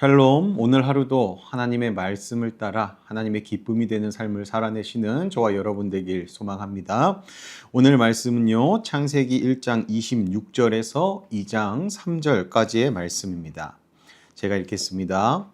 샬롬, 오늘 하루도 하나님의 말씀을 따라 하나님의 기쁨이 되는 삶을 살아내시는 저와 여러분 되길 소망합니다. 오늘 말씀은요, 창세기 1장 26절에서 2장 3절까지의 말씀입니다. 제가 읽겠습니다.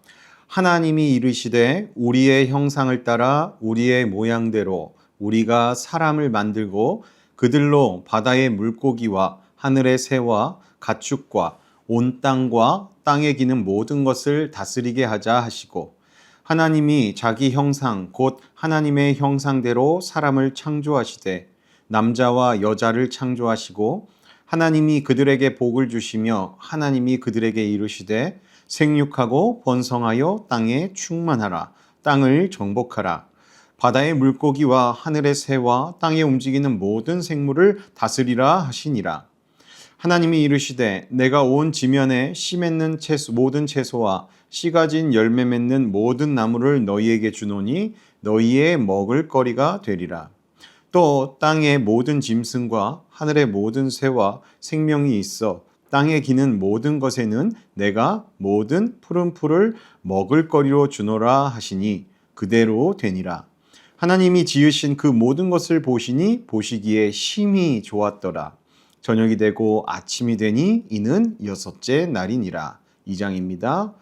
하나님이 이르시되 우리의 형상을 따라 우리의 모양대로 우리가 사람을 만들고 그들로 바다의 물고기와 하늘의 새와 가축과 온 땅과 땅에 기는 모든 것을 다스리게 하자 하시고, 하나님이 자기 형상 곧 하나님의 형상대로 사람을 창조하시되 남자와 여자를 창조하시고, 하나님이 그들에게 복을 주시며 하나님이 그들에게 이르시되 생육하고 번성하여 땅에 충만하라. 땅을 정복하라. 바다의 물고기와 하늘의 새와 땅에 움직이는 모든 생물을 다스리라 하시니라. 하나님이 이르시되 내가 온 지면에 씨 맺는 모든 채소와 씨 가진 열매 맺는 모든 나무를 너희에게 주노니 너희의 먹을 거리가 되리라. 또 땅의 모든 짐승과 하늘의 모든 새와 생명이 있어 땅에 기는 모든 것에는 내가 모든 푸른 풀을 먹을 거리로 주노라 하시니 그대로 되니라. 하나님이 지으신 그 모든 것을 보시니 보시기에 심히 좋았더라. 저녁이 되고 아침이 되니 이는 여섯째 날이니라. 2장입니다.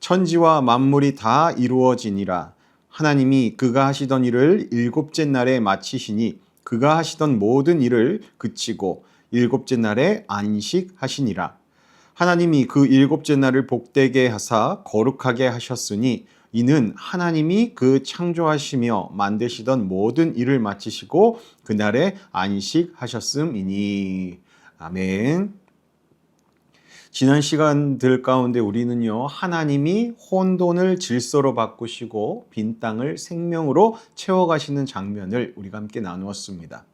천지와 만물이 다 이루어지니라. 하나님이 그가 하시던 일을 일곱째 날에 마치시니 그가 하시던 모든 일을 그치고 일곱째 날에 안식하시니라. 하나님이 그 일곱째 날을 복되게 하사 거룩하게 하셨으니 이는 하나님이 그 창조하시며 만드시던 모든 일을 마치시고 그날에 안식하셨음이니. 아멘. 지난 시간들 가운데 우리는요, 하나님이 혼돈을 질서로 바꾸시고 빈 땅을 생명으로 채워가시는 장면을 우리가 함께 나누었습니다.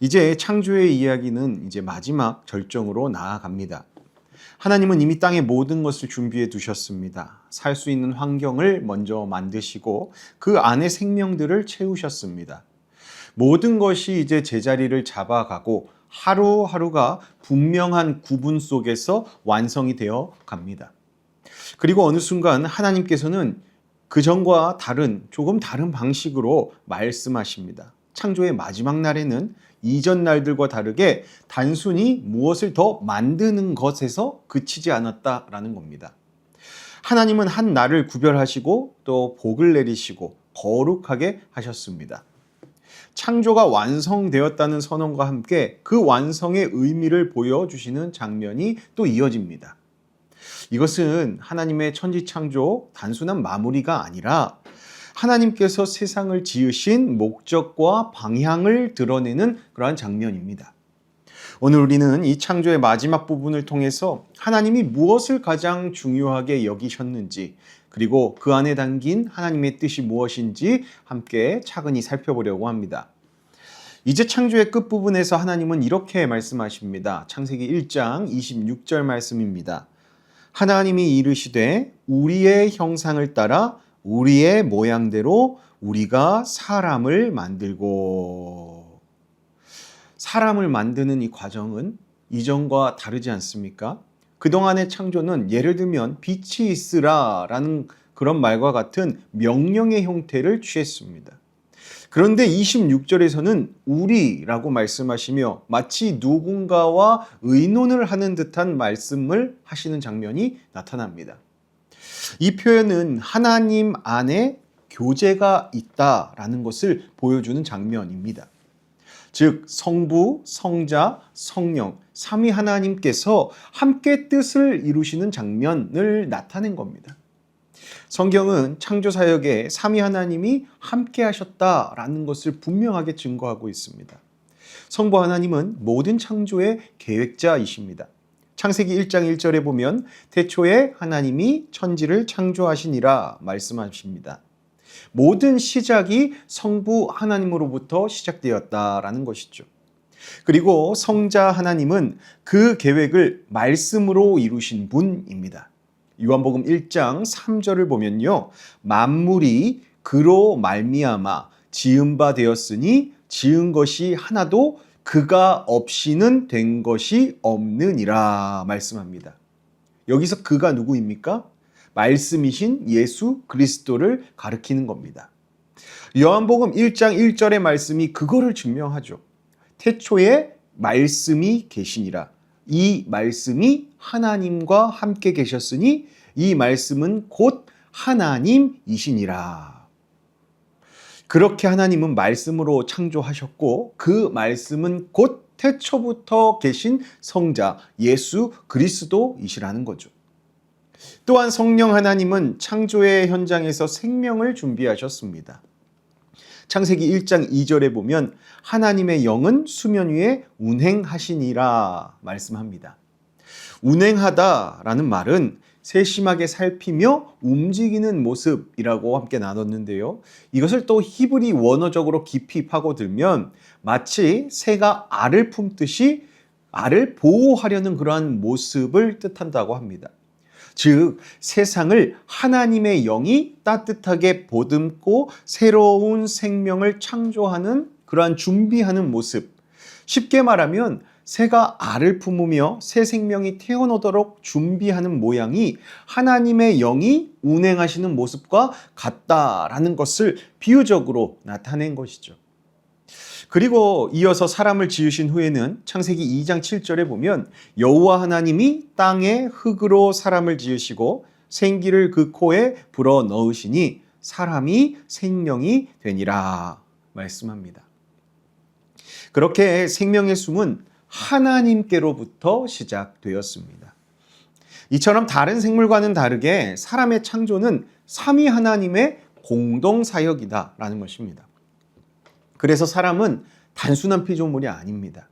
이제 창조의 이야기는 이제 마지막 절정으로 나아갑니다. 하나님은 이미 땅의 모든 것을 준비해 두셨습니다. 살 수 있는 환경을 먼저 만드시고 그 안에 생명들을 채우셨습니다. 모든 것이 이제 제자리를 잡아가고 하루하루가 분명한 구분 속에서 완성이 되어 갑니다. 그리고 어느 순간 하나님께서는 그전과 조금 다른 방식으로 말씀하십니다. 창조의 마지막 날에는 이전 날들과 다르게 단순히 무엇을 더 만드는 것에서 그치지 않았다라는 겁니다. 하나님은 한 날을 구별하시고 또 복을 내리시고 거룩하게 하셨습니다. 창조가 완성되었다는 선언과 함께 그 완성의 의미를 보여주시는 장면이 또 이어집니다. 이것은 하나님의 천지창조 단순한 마무리가 아니라 하나님께서 세상을 지으신 목적과 방향을 드러내는 그러한 장면입니다. 오늘 우리는 이 창조의 마지막 부분을 통해서 하나님이 무엇을 가장 중요하게 여기셨는지, 그리고 그 안에 담긴 하나님의 뜻이 무엇인지 함께 차근히 살펴보려고 합니다. 이제 창조의 끝부분에서 하나님은 이렇게 말씀하십니다. 창세기 1장 26절 말씀입니다. 하나님이 이르시되 우리의 형상을 따라 우리의 모양대로 우리가 사람을 만들고. 사람을 만드는 이 과정은 이전과 다르지 않습니까? 그동안의 창조는 예를 들면 빛이 있으라라는 그런 말과 같은 명령의 형태를 취했습니다. 그런데 26절에서는 우리라고 말씀하시며 마치 누군가와 의논을 하는 듯한 말씀을 하시는 장면이 나타납니다. 이 표현은 하나님 안에 교제가 있다라는 것을 보여주는 장면입니다. 즉 성부, 성자, 성령, 삼위 하나님께서 함께 뜻을 이루시는 장면을 나타낸 겁니다. 성경은 창조 사역에 삼위 하나님이 함께 하셨다라는 것을 분명하게 증거하고 있습니다. 성부 하나님은 모든 창조의 계획자이십니다. 창세기 1장 1절에 보면 태초에 하나님이 천지를 창조하시니라 말씀하십니다. 모든 시작이 성부 하나님으로부터 시작되었다라는 것이죠. 그리고 성자 하나님은 그 계획을 말씀으로 이루신 분입니다. 요한복음 1장 3절을 보면요, 만물이 그로 말미암아 지은 바 되었으니 지은 것이 하나도 그가 없이는 된 것이 없느니라 말씀합니다. 여기서 그가 누구입니까? 말씀이신 예수 그리스도를 가리키는 겁니다. 요한복음 1장 1절의 말씀이 그거를 증명하죠. 태초에 말씀이 계시니라. 이 말씀이 하나님과 함께 계셨으니 이 말씀은 곧 하나님이시니라. 그렇게 하나님은 말씀으로 창조하셨고 그 말씀은 곧 태초부터 계신 성자 예수 그리스도이시라는 거죠. 또한 성령 하나님은 창조의 현장에서 생명을 준비하셨습니다. 창세기 1장 2절에 보면 하나님의 영은 수면 위에 운행하시니라 말씀합니다. 운행하다라는 말은 세심하게 살피며 움직이는 모습이라고 함께 나눴는데요. 이것을 또 히브리 원어적으로 깊이 파고들면 마치 새가 알을 품듯이 알을 보호하려는 그러한 모습을 뜻한다고 합니다. 즉 세상을 하나님의 영이 따뜻하게 보듬고 새로운 생명을 창조하는 그러한 준비하는 모습. 쉽게 말하면 새가 알을 품으며 새 생명이 태어나도록 준비하는 모양이 하나님의 영이 운행하시는 모습과 같다라는 것을 비유적으로 나타낸 것이죠. 그리고 이어서 사람을 지으신 후에는 창세기 2장 7절에 보면 여호와 하나님이 땅에 흙으로 사람을 지으시고 생기를 그 코에 불어 넣으시니 사람이 생명이 되니라 말씀합니다. 그렇게 생명의 숨은 하나님께로부터 시작되었습니다. 이처럼 다른 생물과는 다르게 사람의 창조는 삼위 하나님의 공동 사역이다라는 것입니다. 그래서 사람은 단순한 피조물이 아닙니다.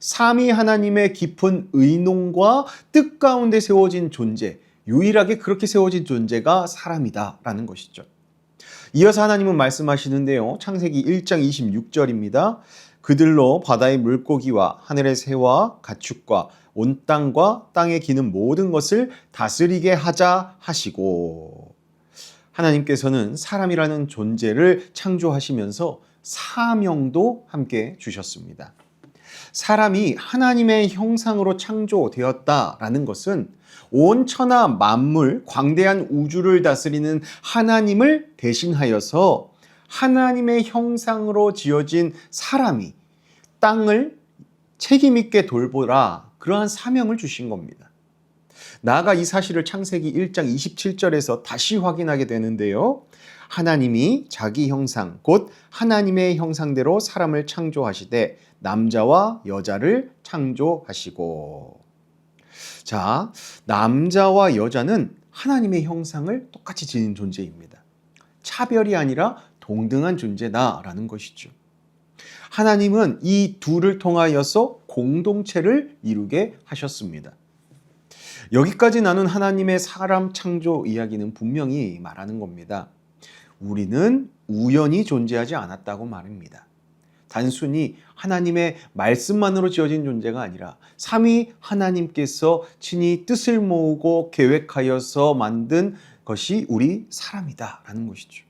삼위 하나님의 깊은 의논과 뜻 가운데 세워진 존재, 유일하게 그렇게 세워진 존재가 사람이다라는 것이죠. 이어서 하나님은 말씀하시는데요. 창세기 1장 26절입니다. 그들로 바다의 물고기와 하늘의 새와 가축과 온 땅과 땅에 기는 모든 것을 다스리게 하자 하시고, 하나님께서는 사람이라는 존재를 창조하시면서 사명도 함께 주셨습니다. 사람이 하나님의 형상으로 창조되었다라는 것은 온 천하 만물, 광대한 우주를 다스리는 하나님을 대신하여서 하나님의 형상으로 지어진 사람이 땅을 책임있게 돌보라, 그러한 사명을 주신 겁니다. 나아가 이 사실을 창세기 1장 27절에서 다시 확인하게 되는데요. 하나님이 자기 형상, 곧 하나님의 형상대로 사람을 창조하시되 남자와 여자를 창조하시고. 자, 남자와 여자는 하나님의 형상을 똑같이 지닌 존재입니다. 차별이 아니라 동등한 존재다라는 것이죠. 하나님은 이 둘을 통하여서 공동체를 이루게 하셨습니다. 여기까지 나눈 하나님의 사람 창조 이야기는 분명히 말하는 겁니다. 우리는 우연히 존재하지 않았다고 말합니다. 단순히 하나님의 말씀만으로 지어진 존재가 아니라 삼위 하나님께서 친히 뜻을 모으고 계획하여서 만든 것이 우리 사람이다라는 것이죠.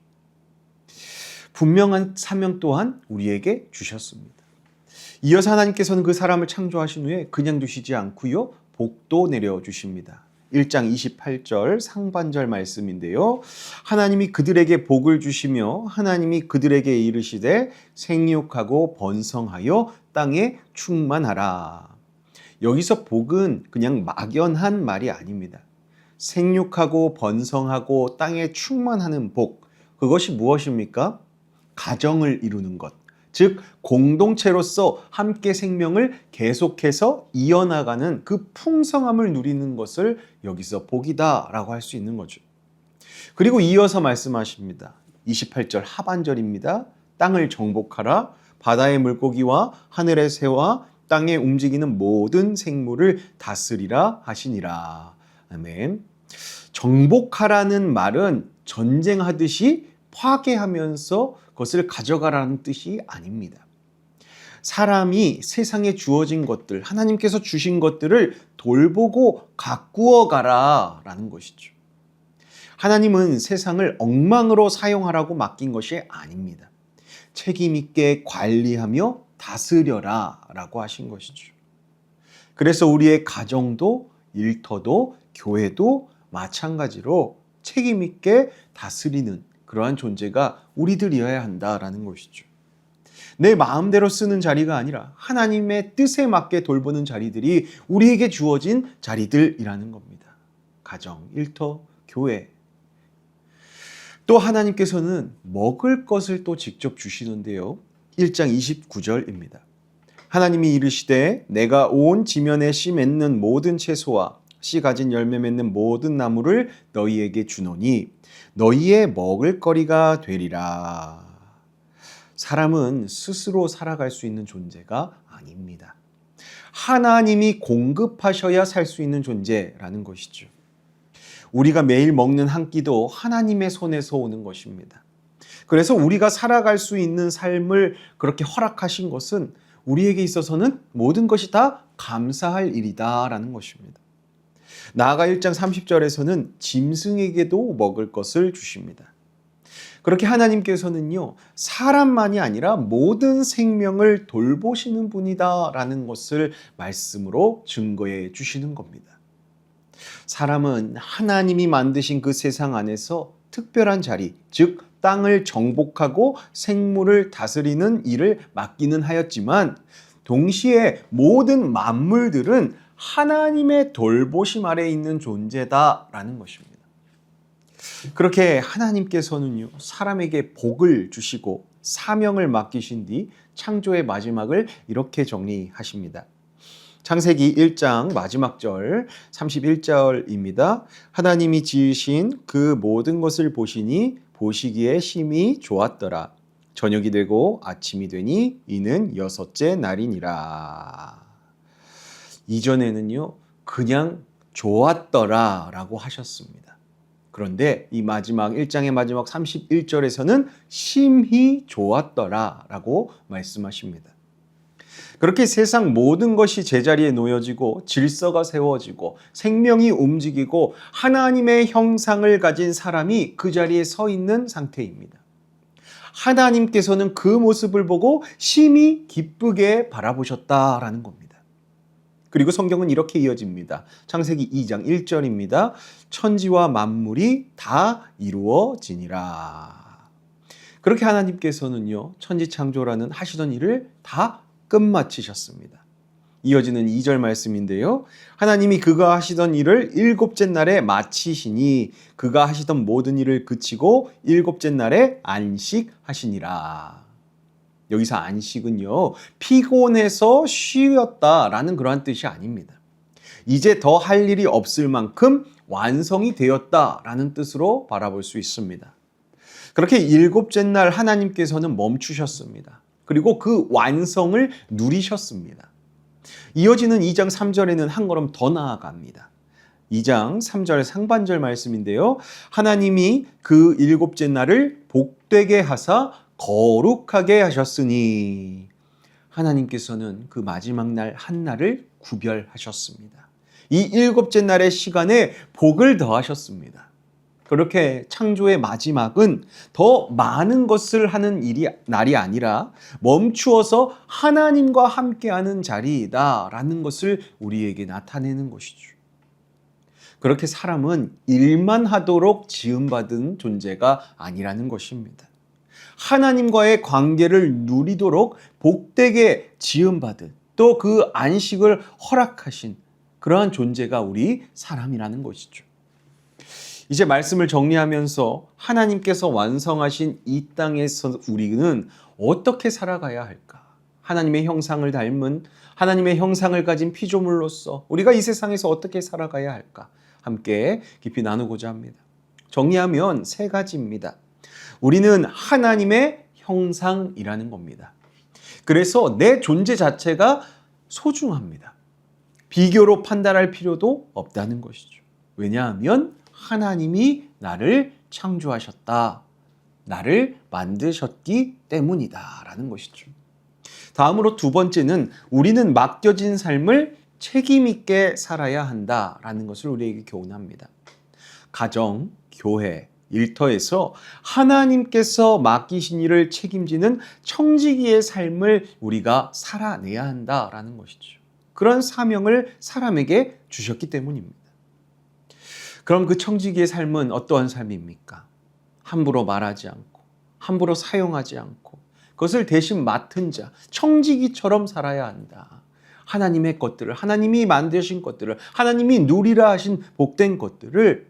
분명한 사명 또한 우리에게 주셨습니다. 이어서 하나님께서는 그 사람을 창조하신 후에 그냥 두시지 않고요, 복도 내려주십니다. 1장 28절 상반절 말씀인데요. 하나님이 그들에게 복을 주시며 하나님이 그들에게 이르시되 생육하고 번성하여 땅에 충만하라. 여기서 복은 그냥 막연한 말이 아닙니다. 생육하고 번성하고 땅에 충만하는 복, 그것이 무엇입니까? 가정을 이루는 것, 즉 공동체로서 함께 생명을 계속해서 이어나가는 그 풍성함을 누리는 것을 여기서 복이다라고 할 수 있는 거죠. 그리고 이어서 말씀하십니다. 28절 하반절입니다. 땅을 정복하라. 바다의 물고기와 하늘의 새와 땅에 움직이는 모든 생물을 다스리라 하시니라. 아멘. 정복하라는 말은 전쟁하듯이 파괴하면서 그것을 가져가라는 뜻이 아닙니다. 사람이 세상에 주어진 것들, 하나님께서 주신 것들을 돌보고 가꾸어 가라라는 것이죠. 하나님은 세상을 엉망으로 사용하라고 맡긴 것이 아닙니다. 책임 있게 관리하며 다스려라라고 하신 것이죠. 그래서 우리의 가정도 일터도 교회도 마찬가지로 책임 있게 다스리는 그러한 존재가 우리들이어야 한다라는 것이죠. 내 마음대로 쓰는 자리가 아니라 하나님의 뜻에 맞게 돌보는 자리들이 우리에게 주어진 자리들이라는 겁니다. 가정, 일터, 교회. 또 하나님께서는 먹을 것을 또 직접 주시는데요. 1장 29절입니다. 하나님이 이르시되 내가 온 지면에 씨 맺는 모든 채소와 씨 가진 열매 맺는 모든 나무를 너희에게 주노니 너희의 먹을 거리가 되리라. 사람은 스스로 살아갈 수 있는 존재가 아닙니다. 하나님이 공급하셔야 살 수 있는 존재라는 것이죠. 우리가 매일 먹는 한 끼도 하나님의 손에서 오는 것입니다. 그래서 우리가 살아갈 수 있는 삶을 그렇게 허락하신 것은 우리에게 있어서는 모든 것이 다 감사할 일이다라는 것입니다. 나아가 1장 30절에서는 짐승에게도 먹을 것을 주십니다. 그렇게 하나님께서는요, 사람만이 아니라 모든 생명을 돌보시는 분이다라는 것을 말씀으로 증거해 주시는 겁니다. 사람은 하나님이 만드신 그 세상 안에서 특별한 자리, 즉 땅을 정복하고 생물을 다스리는 일을 맡기는 하였지만 동시에 모든 만물들은 하나님의 돌보심 아래에 있는 존재다라는 것입니다. 그렇게 하나님께서는요, 사람에게 복을 주시고 사명을 맡기신 뒤 창조의 마지막을 이렇게 정리하십니다. 창세기 1장 마지막 절 31절입니다. 하나님이 지으신 그 모든 것을 보시니 보시기에 심히 좋았더라. 저녁이 되고 아침이 되니 이는 6째 날이니라. 이전에는요, 그냥 좋았더라 라고 하셨습니다. 그런데 이 마지막 1장의 마지막 31절에서는 심히 좋았더라 라고 말씀하십니다. 그렇게 세상 모든 것이 제자리에 놓여지고 질서가 세워지고 생명이 움직이고 하나님의 형상을 가진 사람이 그 자리에 서 있는 상태입니다. 하나님께서는 그 모습을 보고 심히 기쁘게 바라보셨다라는 겁니다. 그리고 성경은 이렇게 이어집니다. 창세기 2장 1절입니다. 천지와 만물이 다 이루어지니라. 그렇게 하나님께서는요, 천지창조라는 하시던 일을 다 끝마치셨습니다. 이어지는 2절 말씀인데요. 하나님이 그가 하시던 일을 7째 날에 마치시니 그가 하시던 모든 일을 그치고 7째 날에 안식하시니라. 여기서 안식은요, 피곤해서 쉬었다라는 그러한 뜻이 아닙니다. 이제 더 할 일이 없을 만큼 완성이 되었다라는 뜻으로 바라볼 수 있습니다. 그렇게 7째 날 하나님께서는 멈추셨습니다. 그리고 그 완성을 누리셨습니다. 이어지는 2장 3절에는 한 걸음 더 나아갑니다. 2장 3절 상반절 말씀인데요. 하나님이 그 7째 날을 복되게 하사 거룩하게 하셨으니 하나님께서는 그 마지막 날 한 날을 구별하셨습니다. 이 7째 날의 시간에 복을 더하셨습니다. 그렇게 창조의 마지막은 더 많은 것을 하는 날이 아니라 멈추어서 하나님과 함께하는 자리이다라는 것을 우리에게 나타내는 것이죠. 그렇게 사람은 일만 하도록 지음받은 존재가 아니라는 것입니다. 하나님과의 관계를 누리도록 복되게 지음받은 또 그 안식을 허락하신 그러한 존재가 우리 사람이라는 것이죠. 이제 말씀을 정리하면서 하나님께서 완성하신 이 땅에서 우리는 어떻게 살아가야 할까? 하나님의 형상을 닮은 하나님의 형상을 가진 피조물로서 우리가 이 세상에서 어떻게 살아가야 할까? 함께 깊이 나누고자 합니다. 정리하면 3가지입니다. 우리는 하나님의 형상이라는 겁니다. 그래서 내 존재 자체가 소중합니다. 비교로 판단할 필요도 없다는 것이죠. 왜냐하면 하나님이 나를 창조하셨다. 나를 만드셨기 때문이다. 라는 것이죠. 다음으로 2번째는 우리는 맡겨진 삶을 책임 있게 살아야 한다. 라는 것을 우리에게 교훈합니다. 가정, 교회, 일터에서 하나님께서 맡기신 일을 책임지는 청지기의 삶을 우리가 살아내야 한다라는 것이죠. 그런 사명을 사람에게 주셨기 때문입니다. 그럼 그 청지기의 삶은 어떠한 삶입니까? 함부로 말하지 않고, 함부로 사용하지 않고, 그것을 대신 맡은 자, 청지기처럼 살아야 한다. 하나님의 것들을, 하나님이 만드신 것들을, 하나님이 누리라 하신 복된 것들을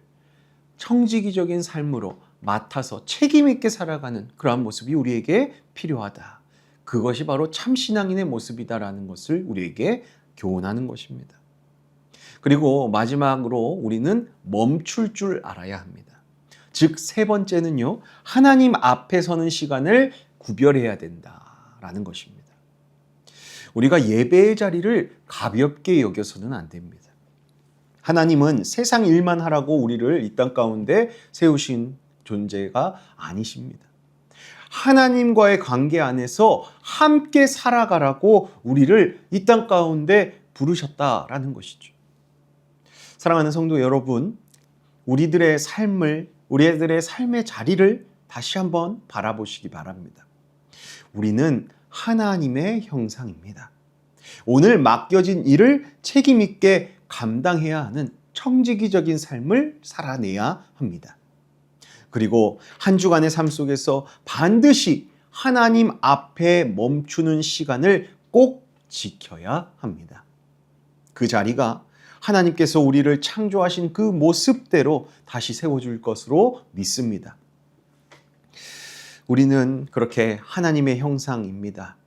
청지기적인 삶으로 맡아서 책임 있게 살아가는 그러한 모습이 우리에게 필요하다. 그것이 바로 참 신앙인의 모습이다라는 것을 우리에게 교훈하는 것입니다. 그리고 마지막으로 우리는 멈출 줄 알아야 합니다. 즉, 세 번째는요, 하나님 앞에 서는 시간을 구별해야 된다라는 것입니다. 우리가 예배의 자리를 가볍게 여겨서는 안 됩니다. 하나님은 세상 일만 하라고 우리를 이 땅 가운데 세우신 존재가 아니십니다. 하나님과의 관계 안에서 함께 살아가라고 우리를 이 땅 가운데 부르셨다라는 것이죠. 사랑하는 성도 여러분, 우리들의 삶의 자리를 다시 한번 바라보시기 바랍니다. 우리는 하나님의 형상입니다. 오늘 맡겨진 일을 책임 있게 감당해야 하는 청지기적인 삶을 살아내야 합니다. 그리고 한 주간의 삶 속에서 반드시 하나님 앞에 멈추는 시간을 꼭 지켜야 합니다. 그 자리가 하나님께서 우리를 창조하신 그 모습대로 다시 세워줄 것으로 믿습니다. 우리는 그렇게 하나님의 형상입니다.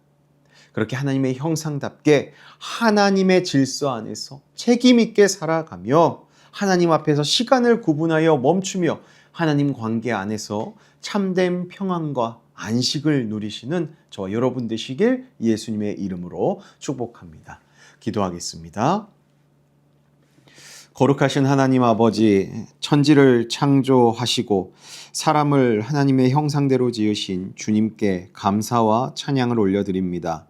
그렇게 하나님의 형상답게 하나님의 질서 안에서 책임 있게 살아가며 하나님 앞에서 시간을 구분하여 멈추며 하나님 관계 안에서 참된 평안과 안식을 누리시는 저와 여러분 되시길 예수님의 이름으로 축복합니다. 기도하겠습니다. 거룩하신 하나님 아버지, 천지를 창조하시고 사람을 하나님의 형상대로 지으신 주님께 감사와 찬양을 올려드립니다.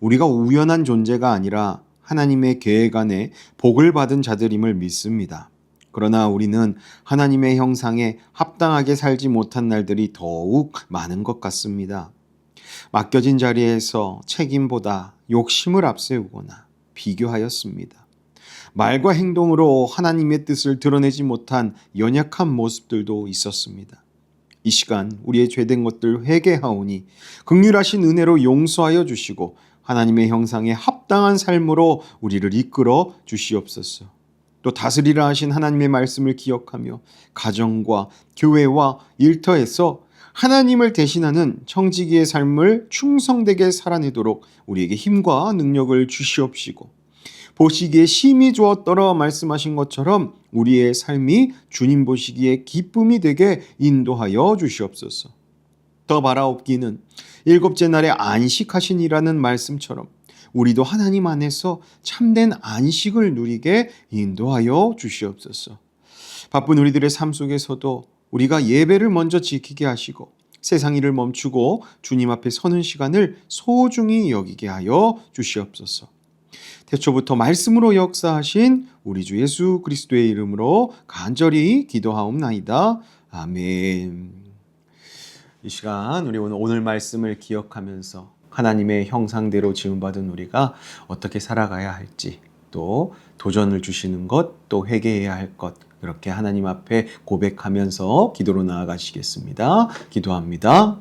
우리가 우연한 존재가 아니라 하나님의 계획 안에 복을 받은 자들임을 믿습니다. 그러나 우리는 하나님의 형상에 합당하게 살지 못한 날들이 더욱 많은 것 같습니다. 맡겨진 자리에서 책임보다 욕심을 앞세우거나 비교하였습니다. 말과 행동으로 하나님의 뜻을 드러내지 못한 연약한 모습들도 있었습니다. 이 시간 우리의 죄된 것들 회개하오니 긍휼하신 은혜로 용서하여 주시고 하나님의 형상에 합당한 삶으로 우리를 이끌어 주시옵소서. 또 다스리라 하신 하나님의 말씀을 기억하며 가정과 교회와 일터에서 하나님을 대신하는 청지기의 삶을 충성되게 살아내도록 우리에게 힘과 능력을 주시옵시고 보시기에 심히 좋았더라 말씀하신 것처럼 우리의 삶이 주님 보시기에 기쁨이 되게 인도하여 주시옵소서. 더 바라옵기는 일곱째 날에 안식하시니라는 말씀처럼 우리도 하나님 안에서 참된 안식을 누리게 인도하여 주시옵소서. 바쁜 우리들의 삶 속에서도 우리가 예배를 먼저 지키게 하시고 세상 일을 멈추고 주님 앞에 서는 시간을 소중히 여기게 하여 주시옵소서. 태초부터 말씀으로 역사하신 우리 주 예수 그리스도의 이름으로 간절히 기도하옵나이다. 아멘. 이 시간 우리 오늘 말씀을 기억하면서 하나님의 형상대로 지음받은 우리가 어떻게 살아가야 할지, 또 도전을 주시는 것, 또 회개해야 할 것, 그렇게 하나님 앞에 고백하면서 기도로 나아가시겠습니다. 기도합니다.